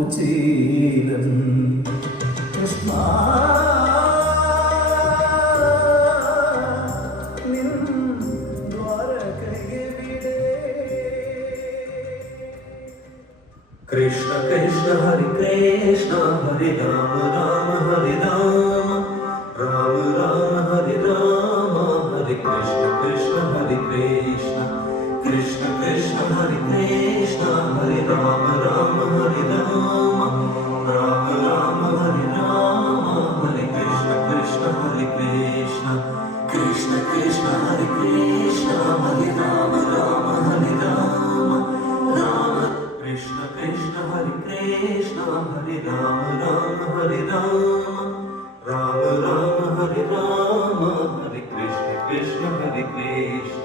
കുചേലൻ കൃഷ്ണ कृष्ण कृष्ण हरे कृष्ण हरे राम राम हरे राम राम राम हरे राम हरे कृष्ण कृष्ण हरे कृष्ण कृष्ण कृष्ण हरे कृष्ण हरे राम राम हरे राम राम राम हरे राम हरे कृष्ण कृष्ण हरे कृष्ण कृष्ण कृष्ण हरे कृष्ण हरे राम राम हरे राम राम कृष्ण कृष्ण हरे कृष्ण हरे राम राम हरे राम राम राम हरे राम हरे कृष्ण कृष्ण हरे कृष्ण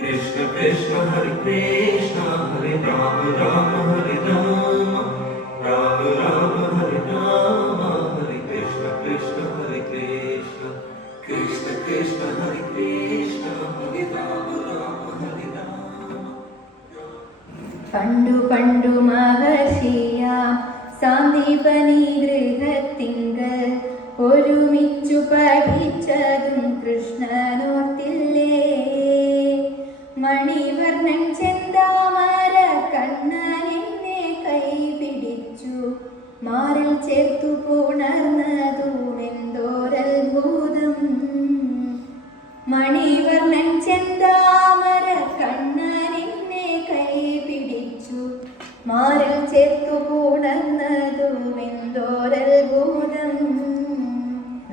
कृष्ण कृष्ण हरे कृष्ण हरे राम राम हरे राम राम राम हरे राम हरे कृष्ण कृष्ण हरे कृष्ण कृष्ण कृष्ण हरे कृष्ण हरे राम राम हरे राम. പണ്ടു പണ്ടു മഹർഷിയാം സാന്ദീപനി ഗൃഹത്തിങ്കൽ ഒരുമിച്ചു പഠിച്ചതും കൃഷ്ണനോർത്തില്ലേ. മണിവർണ്ണൻ ചെന്താമര കണ്ണനെന്നെ കൈപിടിച്ചു മാറിൽ ചേർത്തു പുണർന്നതുമെന്തോരത്ഭുതം. മണിവർണ്ണൻ ചെന്താമര കണ്ണനെന്നെ കൈപിടിച്ചു മാറിൽ ചേർത്തു പുണർന്നതുമെന്തോരത്ഭുതം.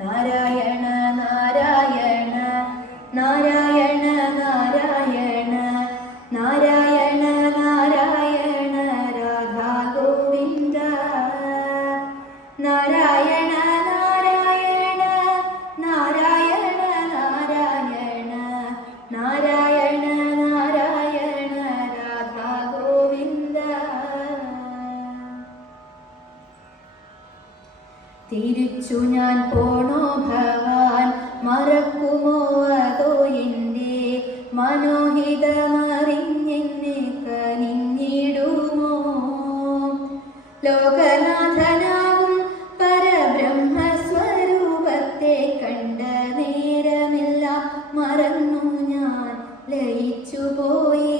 നാരായണ നാരായണ നാരായണ നാരായണ നാരായണ നാരായണ രാധാ ഗോവിന്ദ. നാരായണ നാരായണ നാരായണ നാരായണ നാരായണ നാരായണ രാധാ ഗോവിന്ദ. തിരിച്ചു ഞാൻ പോണോ ഭവാൻ മറക്കുമോ അതോ എൻ്റെ മനോഹിതമറിഞ്ഞെന്നെ കനിഞ്ഞിടുമോ. ലോകനാഥനാകും പരബ്രഹ്മസ്വരൂപത്തെ കണ്ട നേരമെല്ലാം മറന്നു ഞാൻ ലയിച്ചുപോയി.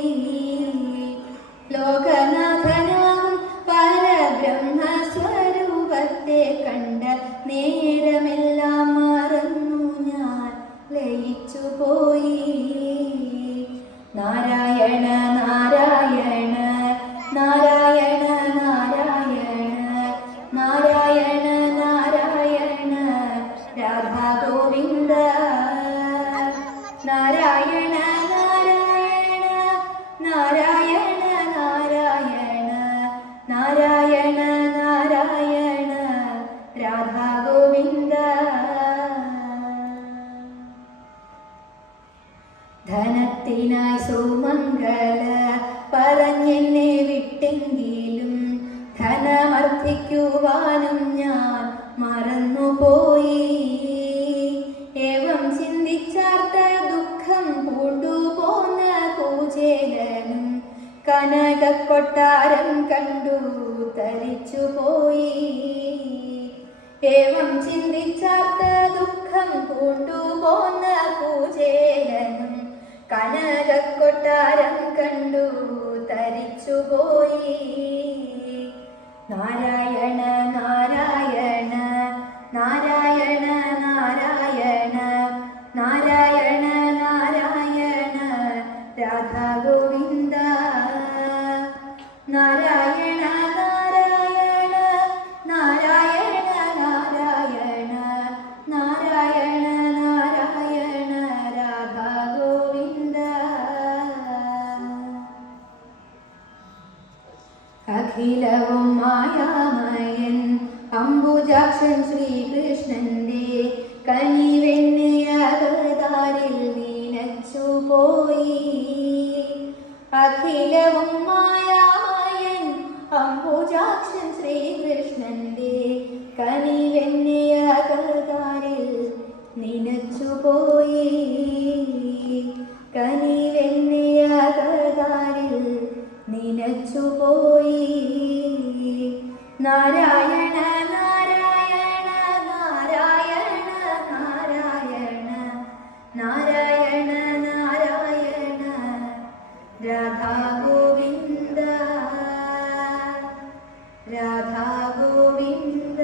ലോകനാഥനാകും പരബ്രഹ്മസ്വരൂപത്തെ കണ്ട നേരമെല്ലാം മറന്നു ഞാൻ ലയിച്ചുപോയി. നാരായണ നാരായണ നാരായണ നാരായണ നാരായണ നാരായണ രാധാ ഗോവിന്ദ. നാരായണ നാരായണ നാരായണ നാരായണ നാരായണ നാരായണ രാധാ ഗോവിന്ദ. ധനത്തിനായി സുമംഗല പറഞ്ഞെന്നെ വിട്ടെങ്കിലും ധനമർത്ഥിക്കുവാനും ഞാൻ മറന്നുപോയി. ഏവം ചിന്തിച്ചാർത്ത ദുഃഖം പൂണ്ടുപോന്ന കുചേലനും കനകക്കൊട്ടാരം കണ്ടു തരിച്ചുപോയി. ഏവം ചിന്തിച്ചാർത്ത ദുഃഖം പൂണ്ടുപോന്ന കുചേലനും കനകക്കൊട്ടാരം കണ്ടു തരിച്ചുപോയി. നാരായണ നാരായണ നാരായണ നാരായണ നാരായണ നാരായണ രാധാ ഗോവിന്ദ. നാരായണ നാരായണ നാരായണ നാരായണ നാരായണ നാരായണ രാധാ ഗോവിന്ദ. അഖിലവും മായാമയൻ അംബുജാക്ഷൻ ശ്രീകൃഷ്ണന്റെ കനിവെണ്ണയാറിൽ നീനച്ചുപോയി. അഖിലവും മായാമയൻ അംബുജാക്ഷൻ ശ്രീകൃഷ്ണന്റെ കനിവെണ്ണയാറിൽ നീനച്ചുപോയി. കനിവെണ്ണയാറിൽ നീനച്ചുപോയി. നാരായണ നാരായണ നാരായണ നാരായണ നാരായണ നാരായണ രാധാ ഗോവിന്ദ രാധാ ഗോവിന്ദ.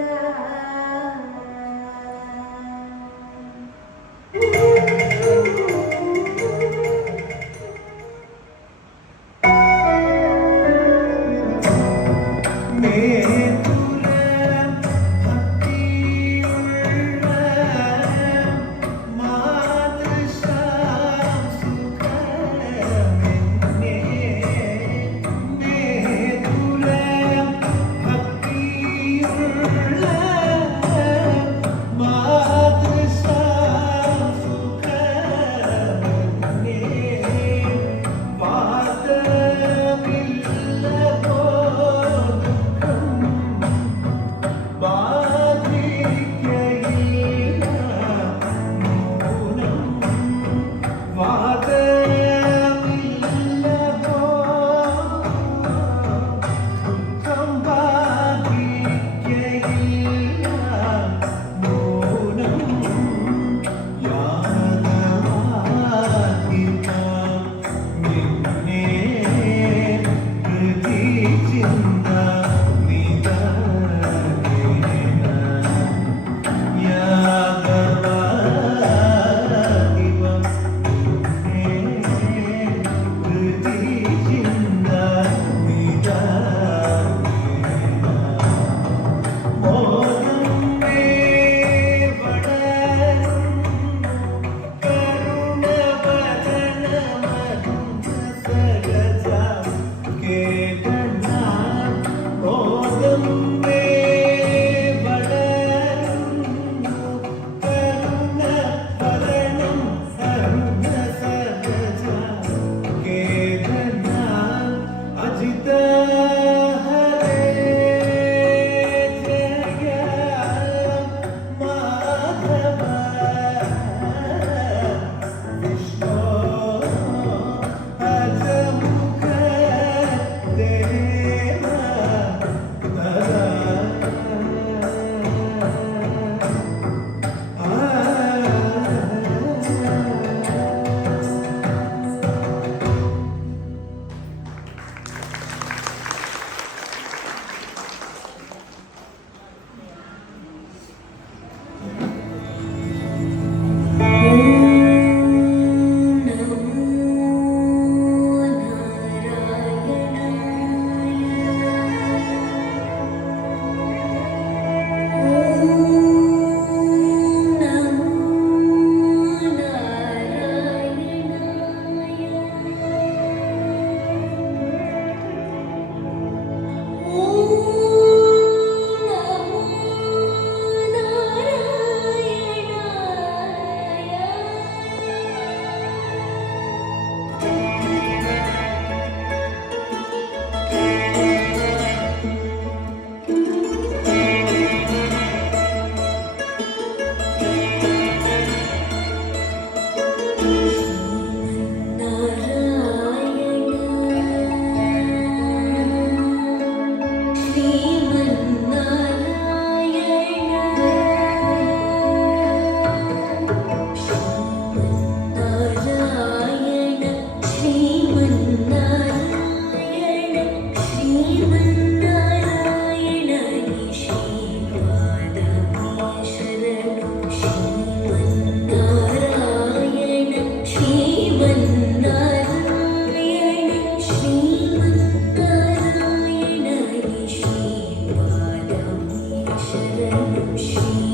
Shri